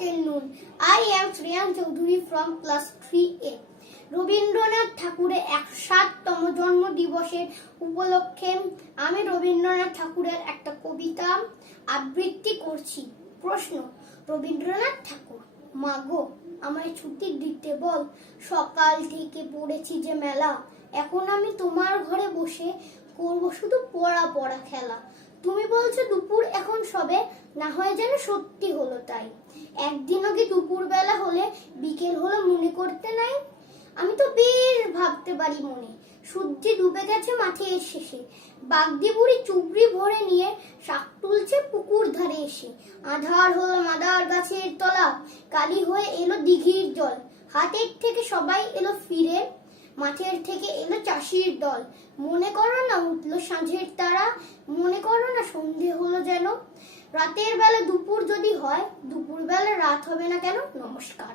afternoon. I am Shreyan Choudhury from class 3A. Rabindranath ঠাকুরের 107তম জন্ম দিবসের উপলক্ষে আমি রবীন্দ্রনাথ ঠাকুরের একটা কবিতা আবৃত্তি করছি। প্রশ্ন: রবীন্দ্রনাথ ঠাকুর, মাগো আমায় ছুটি দিতে বল, সকাল থেকে পড়েছি যে মেলা, এখন আমি তোমার ঘরে বসে করব শুধু পড়া পড়া খেলা। তুমি বলছো দুপুর এখন সবে, না হয় যেন সত্যি হলো তাই। একদিনও কি দুপুর বেলা হলে বিকেল হলো মনে করতে নাই? আমি তো বেশ ভাবতে পারি মনে, সূর্য ডুবে গেছে মাঠের শেষে, বাগদি বুড়ি চুবড়ি ভরে নিয়ে শাক তুলছে পুকুর ধারে এসে। আধার হলো মাদার গাছের তলা, কালি হয়ে এলো দিঘির জল, হাটের থেকে সবাই এলো ফিরে, মাঠের থেকে এলো চাষির দল। মনে করো না উঠলো সাঁঝের তারা, মনে করো না সন্ধে হলো যেন। রাতের বেলা দুপুর যদি হয়, দুপুর বেলা রাত হবে না কেন? নমস্কার।